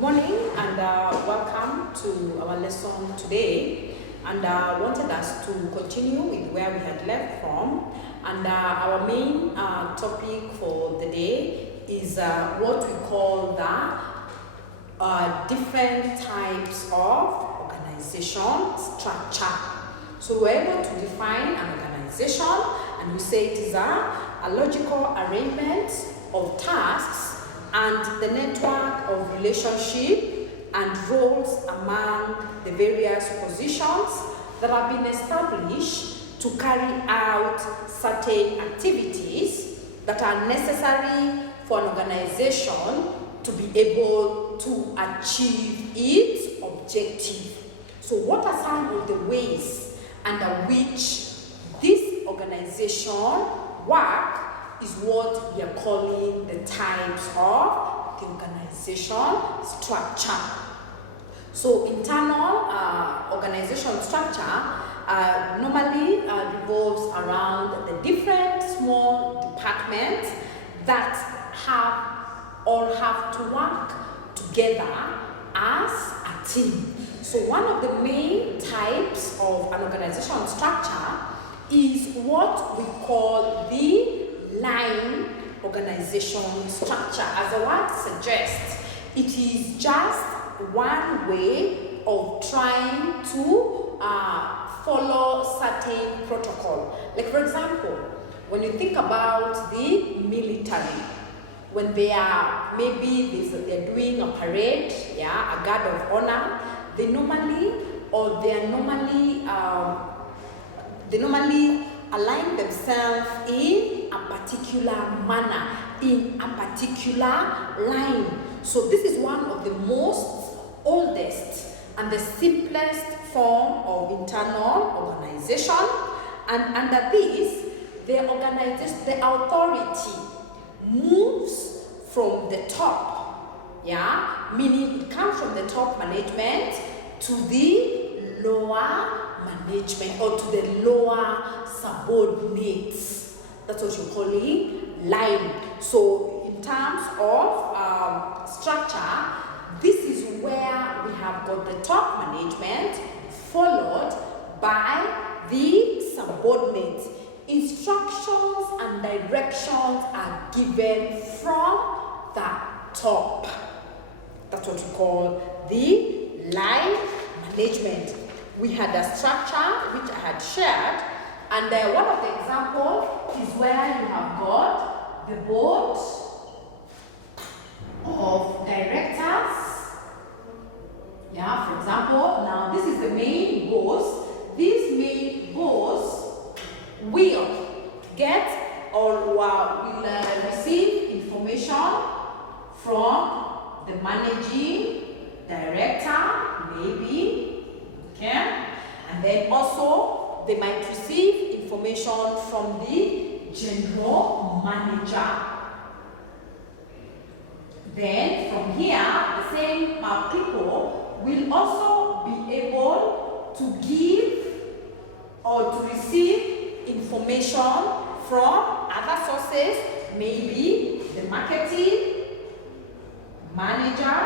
Good morning and welcome to our lesson today. And I wanted us to continue with where we had left from. And our main topic for the day is what we call the different types of organization structure. So we're able to define an organization, and we say it is a logical arrangement of tasks and the network of relationship and roles among the various positions that have been established to carry out certain activities that are necessary for an organization to be able to achieve its objective. So what are some of the ways under which this organization work is what we are calling the types of the organization structure. So internal organization structure normally revolves around the different small departments that have to work together as a team. So one of the main types of an organization structure is what we call the line organization structure. As the word suggests, it is just one way of trying to follow certain protocol. Like for example, when you think about the military, when they are they're doing a parade, a guard of honor, they normally align themselves in a particular manner, in a particular line. So this is one of the most oldest and the simplest form of internal organization. And under this, the authority moves from the top, meaning it comes from the top management to the lower management or to the lower subordinates. That's what you're calling line. So in terms of structure, this is where we have got the top management followed by the subordinates. Instructions and directions are given from the top. That's what we call the line management. We had a structure which I had shared, and one of the examples is where you have got the board of directors. For example, now this is the main boss. This main boss will get or will receive information from the managing director, maybe, okay? And then also they might receive information from the general manager. Then from here, the same people will also be able to give or to receive information from other sources, maybe the marketing manager,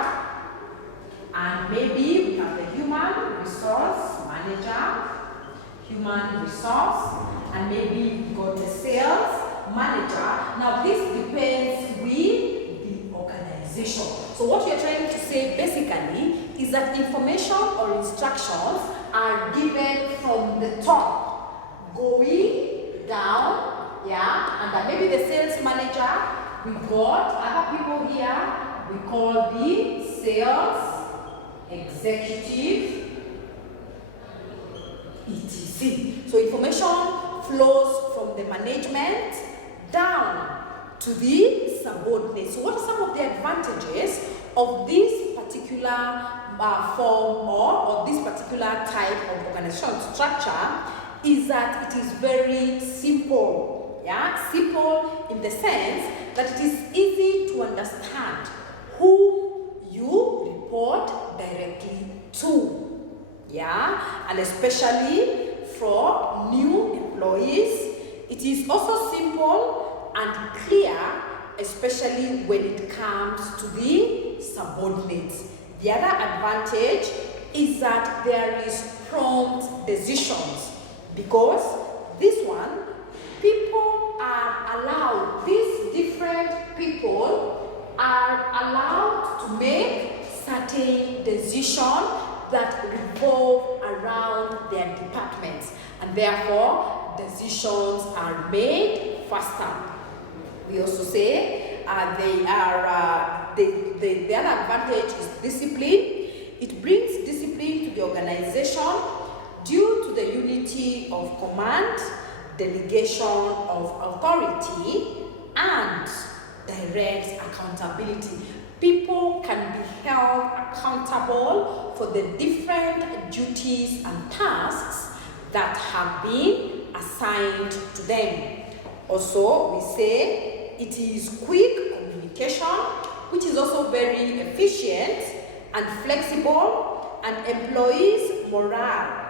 and maybe we have the human resource manager, and maybe we got the sales manager. Now this depends with the organization. So what you're trying to say basically is that information or instructions are given from the top, going down, and then maybe the sales manager, we've got other people here, we call the sales executive, etc. So information flows from the management down to the subordinates. So what are some of the advantages of this particular form or this particular type of organizational structure is that it is very simple. Simple in the sense that it is easy to understand who you report directly to. And especially for new employees, it is also simple and clear, especially when it comes to the subordinates. The other advantage is that there is prompt decisions, because this one, people are allowed, these different people are allowed to make certain decisions that revolve around their departments, and therefore decisions are made faster. We also say the other advantage is discipline. It brings discipline to the organization due to the unity of command, delegation of authority, and direct accountability. People can be held accountable for the different duties and tasks that have been assigned to them. Also, we say it is quick communication, which is also very efficient and flexible, and employees' morale.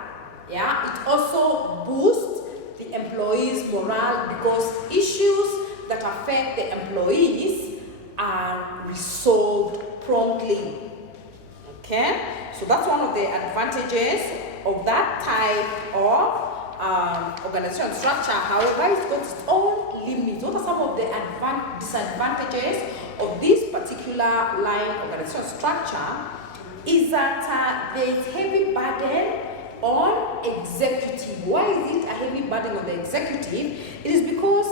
Yeah, it also boosts the employees' morale because issues that affect the employees are resolved promptly. Okay, so that's one of the advantages of that type of organization structure. However, it's got its own limits. What are some of the disadvantages of this particular line organization structure? Is that there is heavy burden on executive. Why is it a heavy burden on the executive? It is because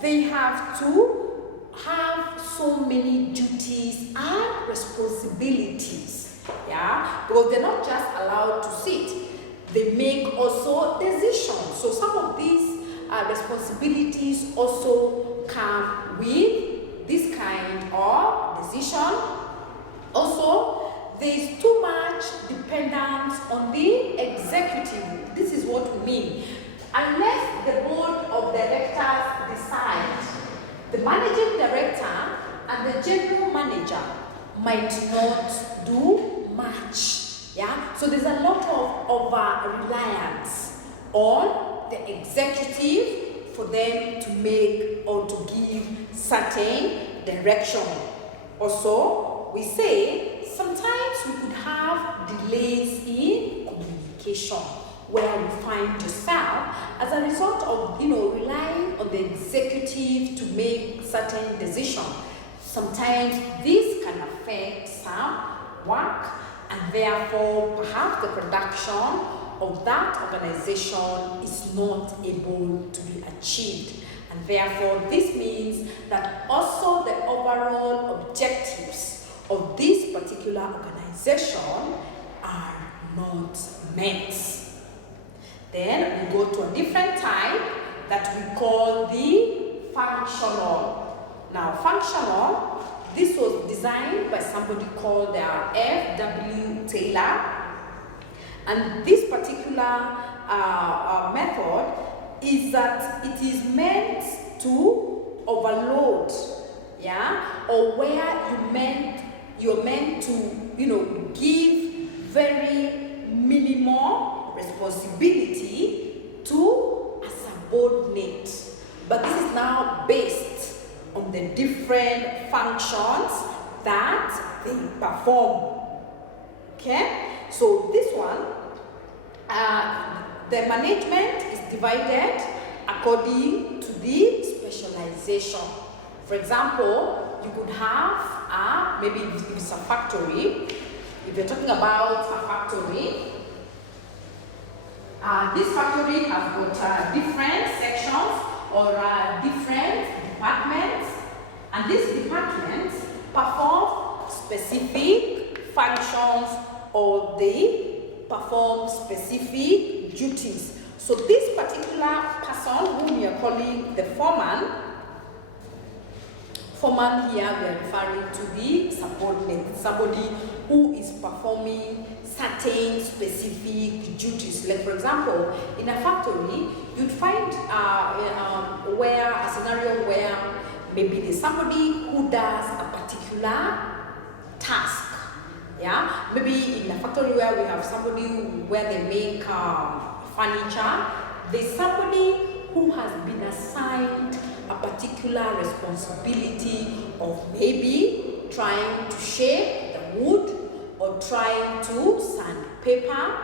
they have to have so many duties and responsibilities. Yeah, because they're not just allowed to sit. They make also decisions. So some of these responsibilities also come with this kind of decision. Also, there is too much dependence on the executive. This is what we mean. Unless the board of directors decide, the managing director and the general manager might not do much. Yeah, so there's a lot of over-reliance on the executive for them to make or to give certain direction. Also, we say sometimes we could have delays in communication where you find yourself as a result of relying on the executive to make certain decisions. Sometimes this can affect some work, and therefore perhaps the production of that organization is not able to be achieved. And therefore this means that also the overall objectives of this particular organization are not met. Then we go to a different type that we call the functional. Now functional, this was designed by somebody called F.W. Taylor, and this particular method is that it is meant to overload, yeah, or where you're meant to give very minimal responsibility to a subordinate, but this is now based on the different functions that they perform. Okay, so this one, the management is divided according to the specialization. For example, you could have maybe if it's a factory. If you're talking about a factory, this factory has got different sections or different departments, and these departments perform specific functions or they perform specific duties. So this particular person whom we are calling the foreman here we are referring to the subordinate, somebody who is performing certain specific duties. Like for example, in a factory, you'd find where a scenario where maybe there's somebody who does a particular task. Yeah, maybe in a factory where we have somebody where they make furniture, there's somebody who has been assigned a particular responsibility of maybe trying to shape the wood or trying to sandpaper,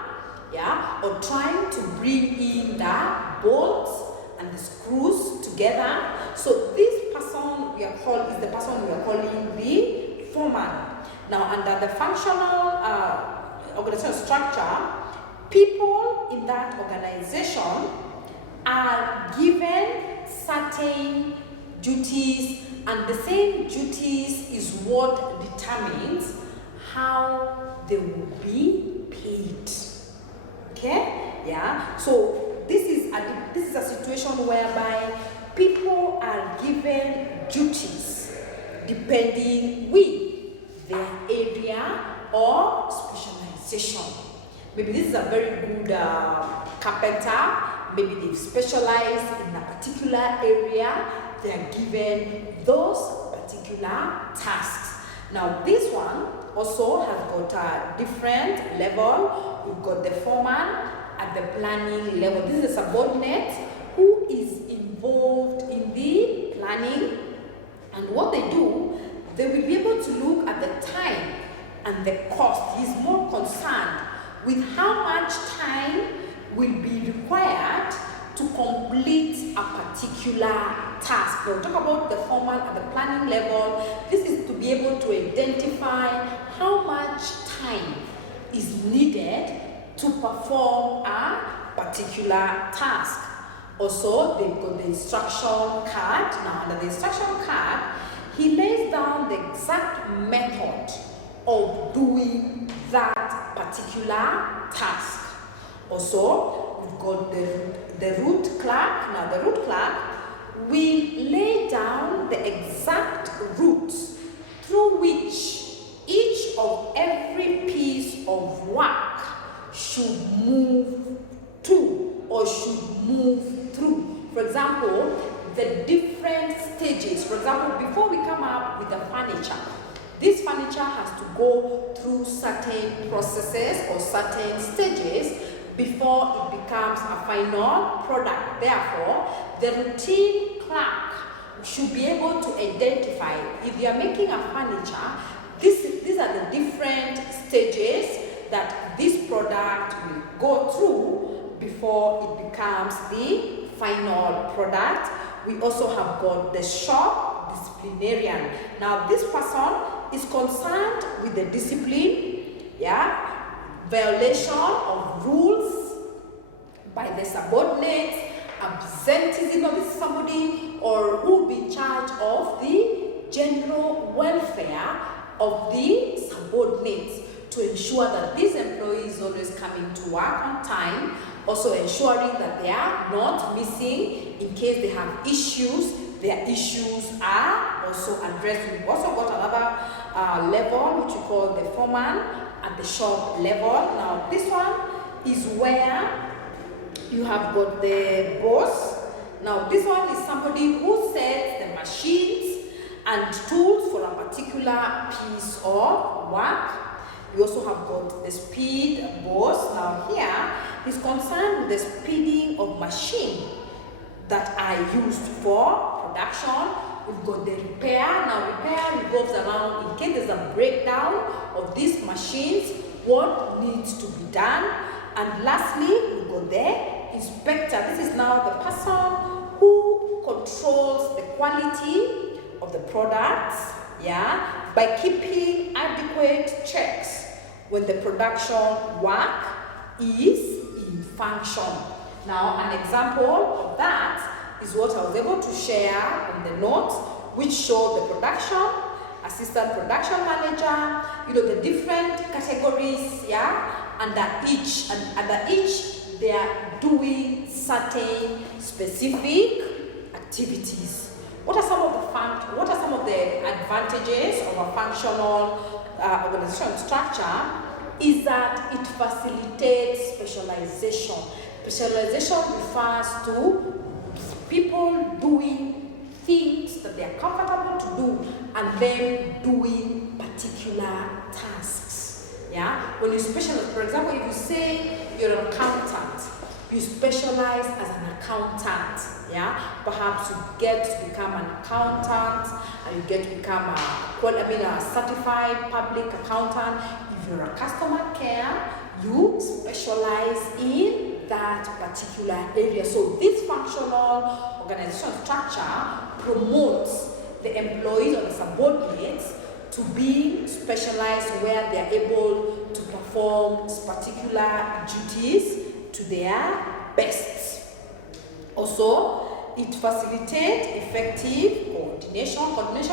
yeah, or trying to bring in the bolts and the screws together. So this person is the person we are calling the foreman. Now, under the functional organizational structure, people in that organization are given certain duties, and the same duties is what determines how they will be paid. Okay? Yeah. So this is a situation whereby people are given duties depending with their area or specialization. Maybe this is a very good carpenter. Maybe they've specialized in a particular area. They are given those particular tasks. Now this one also has got a different level. We've got the foreman at the planning level. This is a subordinate who is involved in the planning, and what they do, they will be able to look at the time and the cost. He's more concerned with how much time will be required to complete a particular task. We'll talk about the foreman at the planning level. This is to be able to identify how much time is needed to perform a particular task. Also, they've got the instruction card. Now, under the instruction card, he lays down the exact method of doing that particular task. Also, we've got the route clerk. Now, the route clerk will lay down the exact routes through which each of every piece of work should move to or should move through. For example, the different stages. For example, before we come up with the furniture, this furniture has to go through certain processes or certain stages before it becomes a final product. Therefore, the routine clerk should be able to identify, if you are making a furniture, these are the different stages that this product will go through before it becomes the final product. We also have got the shop disciplinarian. Now, this person is concerned with the discipline, violation of rules by the subordinates, absenteeism. This is somebody or who will be in charge of the general welfare of the subordinates to ensure that these employees always coming to work on time, also ensuring that they are not missing in case they have issues. Their issues are also addressed. We've also got another level which we call the foreman at the shop level. Now this one is where you have got the boss. Now this one is somebody who sets the machines and tools for a particular piece of work. We also have got the speed boss. Now here is concerned with the speeding of machines that are used for production. We've got the repair. Now repair revolves around in case there's a breakdown of these machines, what needs to be done. And lastly, we've got the inspector. This is now the person who controls the quality of the products, by keeping adequate checks when the production work is in function. Now, an example of that is what I was able to share in the notes, which show the production, assistant production manager, the different categories, under each they are doing certain specific activities. What are some of the advantages of a functional organizational structure? Is that it facilitates specialization. Specialization refers to people doing things that they are comfortable to do and then doing particular tasks. When you specialize, for example, if you say you're an accountant, you specialize as an accountant. Perhaps you get to become an accountant and you get to become a certified public accountant. If If you're a customer care, you specialize in that particular area. So this functional organization structure promotes the employees or the subordinates to be specialized where they are able to perform particular duties to their best. Also, it facilitates effective coordination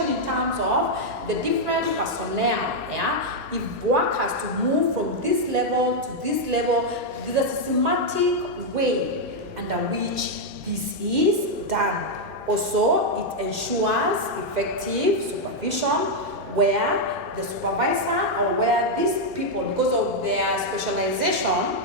in terms of the different personnel. Yeah? If work has to move from this level to this level, there's a systematic way under which this is done. Also, it ensures effective supervision where the supervisor or where these people, because of their specialization,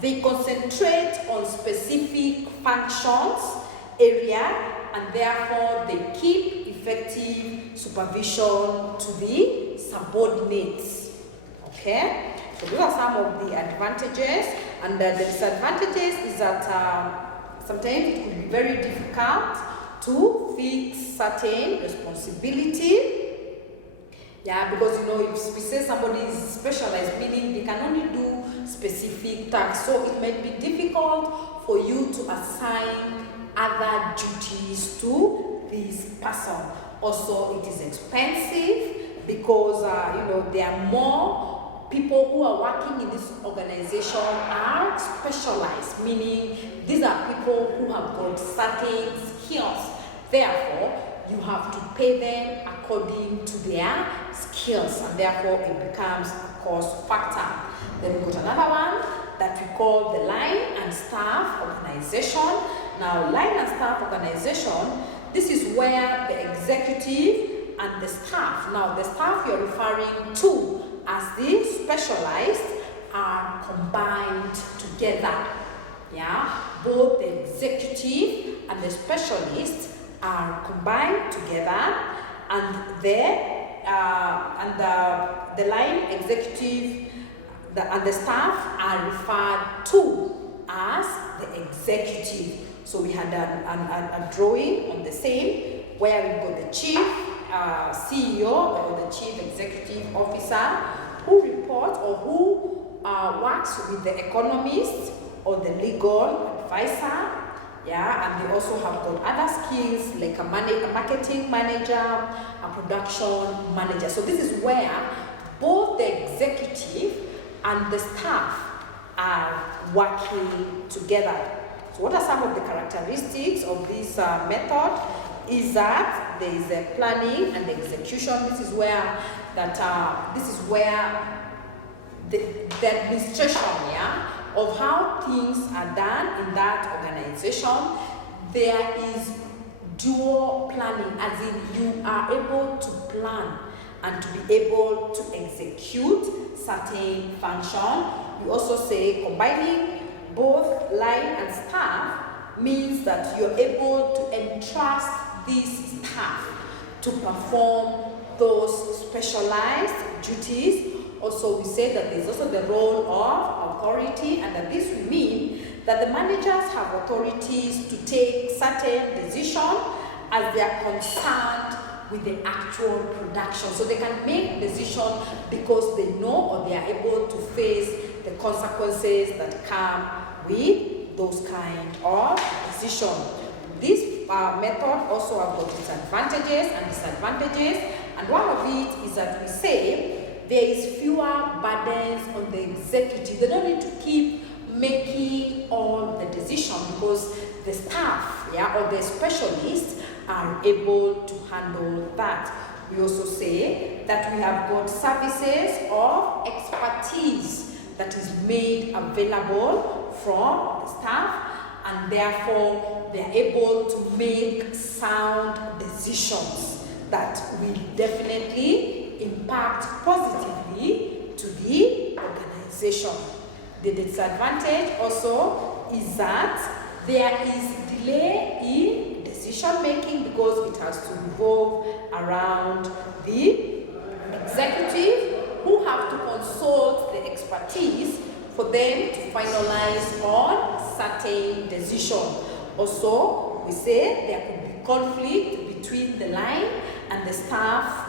they concentrate on specific functions, area, and therefore they keep effective supervision to the subordinates. Okay? So those are some of the advantages, and the disadvantages is that sometimes it could be very difficult to fix certain responsibility. Yeah, because if we say somebody is specialized, meaning they can only do specific tasks, so it might be difficult for you to assign other duties to this person. Also, it is expensive because there are more people who are working in this organization are specialized, meaning these are people who have got certain skills. Therefore, you have to pay them according to their skills, and therefore it becomes a cost factor. Then we got another one that we call the line and staff organization. Now, line and staff organization, this is where the executive and the staff, now the staff you're referring to as the specialized, are combined together. Yeah, both the executive and the specialist are combined together, and the line executive and the staff are referred to as the executive. So we had a drawing on the same where we got the chief CEO or the chief executive officer who reports or who works with the economist or the legal advisor. Yeah, and they also have got other skills like a marketing manager, a production manager. So this is where both the executive and the staff are working together. So what are some of the characteristics of this method? Is that there is a planning and execution. This is where the administration, of how things are done in that organization. There is dual planning, as in you are able to plan and to be able to execute certain function. We also say combining both line and staff means that you're able to entrust these staff to perform those specialized duties. Also, we say that there's also the role of authority, and that this will mean that the managers have authorities to take certain decisions as they are concerned with the actual production. So they can make decisions because they know or they are able to face the consequences that come with those kind of decisions. This method also has got its advantages and disadvantages, and one of it is that we say there is fewer burdens on the executive. They don't need to keep making all the decisions because the staff, or the specialists are able to handle that. We also say that we have got services of expertise that is made available from the staff, and therefore they are able to make sound decisions that will definitely impact positively to the organization. The disadvantage also is that there is delay in decision making because it has to revolve around the executive who have to consult the expertise for them to finalize on certain decision. Also, we say there could be conflict between the line and the staff,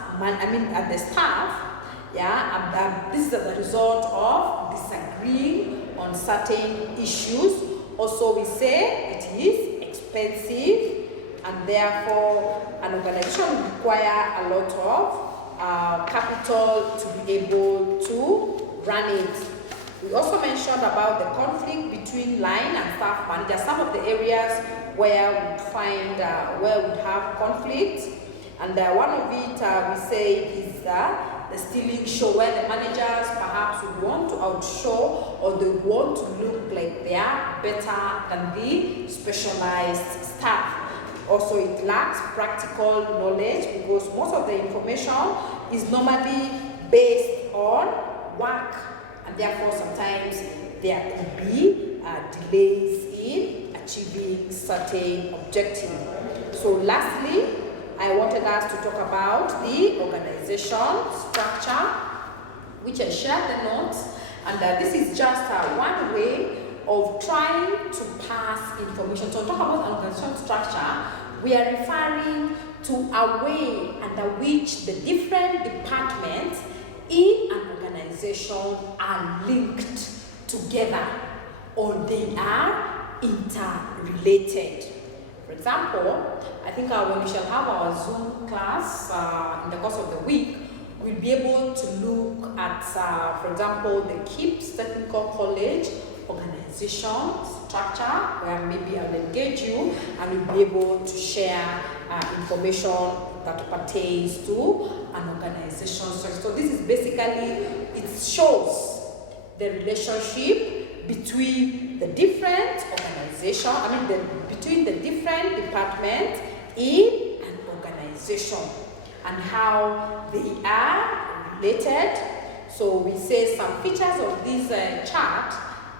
Yeah, and this is as a result of disagreeing on certain issues. Also, we say it is expensive, and therefore an organization will require a lot of capital to be able to run it. We also mentioned about the conflict between line and staff managers. Some of the areas where we find where we have conflict, and one of it we say is the stealing show, where the managers perhaps would want to outshow, or they want to look like they are better than the specialized staff. Also, it lacks practical knowledge because most of the information is normally based on work, and therefore sometimes there could be delays in achieving certain objectives. So lastly, I wanted us to talk about the organization structure, which I shared the notes, and this is just one way of trying to pass information. So talk about an organization structure, we are referring to a way under which the different departments in an organization are linked together, or they are interrelated. For example, I think when we shall have our Zoom class in the course of the week, we'll be able to look at, for example, the KIPS Technical College organization structure, where maybe I'll engage you and we'll be able to share information that pertains to an organization structure. So this is basically, it shows the relationship between the different organizations, between the different departments in an organization and how they are related. So we say some features of this chart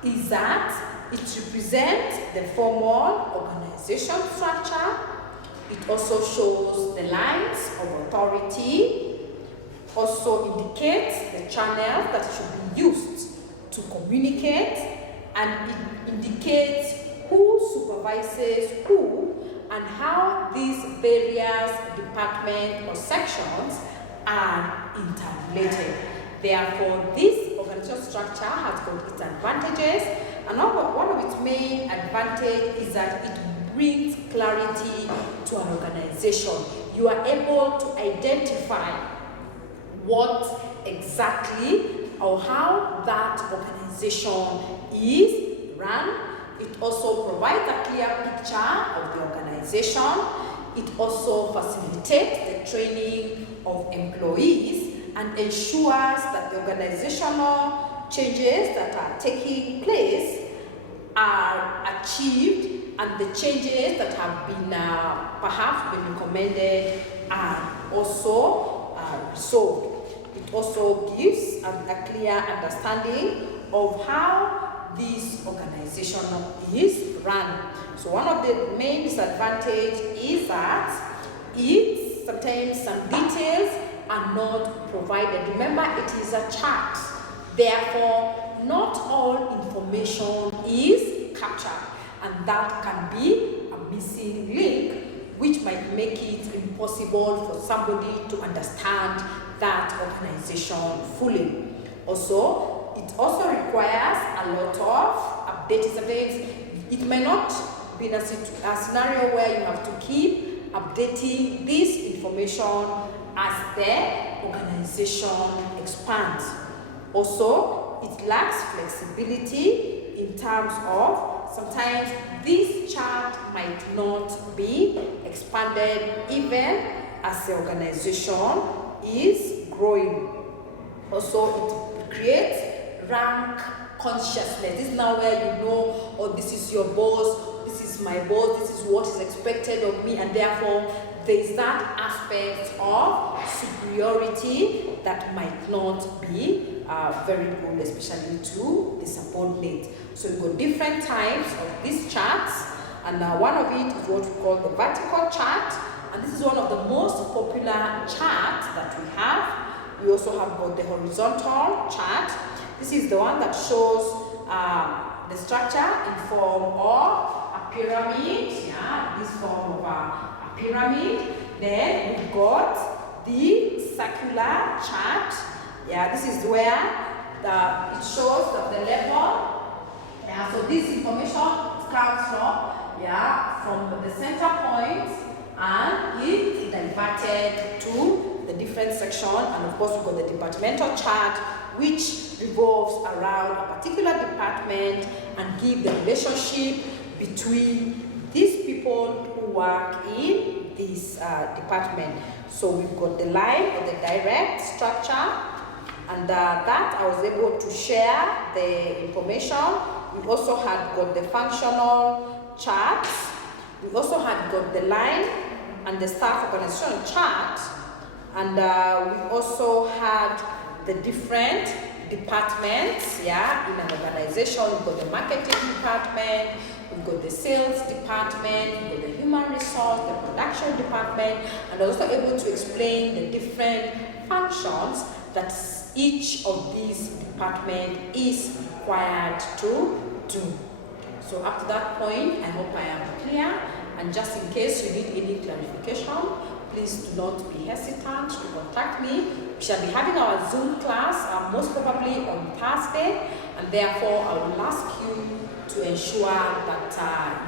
is that it represents the formal organization structure. It also shows the lines of authority, also indicates the channels that should be used to communicate, and it indicates who supervises who and how these various departments or sections are interrelated. Therefore, this organizational structure has got its advantages, and one of its main advantages is that it brings clarity to an organization. You are able to identify what exactly or how that organization is run. It also provides a clear picture of the organization. It also facilitates the training of employees and ensures that the organizational changes that are taking place are achieved, and the changes that have been perhaps been recommended are also resolved. It also gives a clear understanding of how this organization is run. So one of the main disadvantages is that sometimes some details are not provided. Remember, it is a chart. Therefore, not all information is captured, and that can be a missing link, which might make it impossible for somebody to understand that organization fully. Also, it also requires a lot of updates. It may not be in a scenario where you have to keep updating this information as the organization expands. Also, it lacks flexibility in terms of sometimes this chart might not be expanded even as the organization is growing. Also, it creates rank consciousness. This is now where you know, oh, this is your boss, this is my boss, this is what is expected of me, and therefore there is that aspect of superiority that might not be very good, especially to the subordinate. So we've got different types of these charts, and one of it is what we call the vertical chart, and this is one of the most popular charts that we have. We also have got the horizontal chart. This is the one that shows the structure in form of a pyramid, this form of a pyramid. Then we've got the circular chart, Yeah, this is where it shows that the level. Yeah, so this information comes from the center point, and it's diverted to the different section, and of course we've got the departmental chart which revolves around a particular department and give the relationship between these people who work in this department. So we've got the line or the direct structure, and that I was able to share the information. We also had got the functional charts. We also had got the line and the staff organization chart, and we also had the different departments, in an organization. We've got the marketing department, we've got the sales department, we've got the human resource, the production department, and also able to explain the different functions that each of these departments is required to do. So up to that point, I hope I am clear, and just in case you need any clarification, please do not be hesitant to contact me. We shall be having our Zoom class most probably on Thursday, and therefore I will ask you to ensure that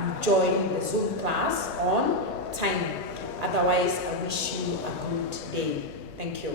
you join the Zoom class on time. Otherwise, I wish you a good day. Thank you.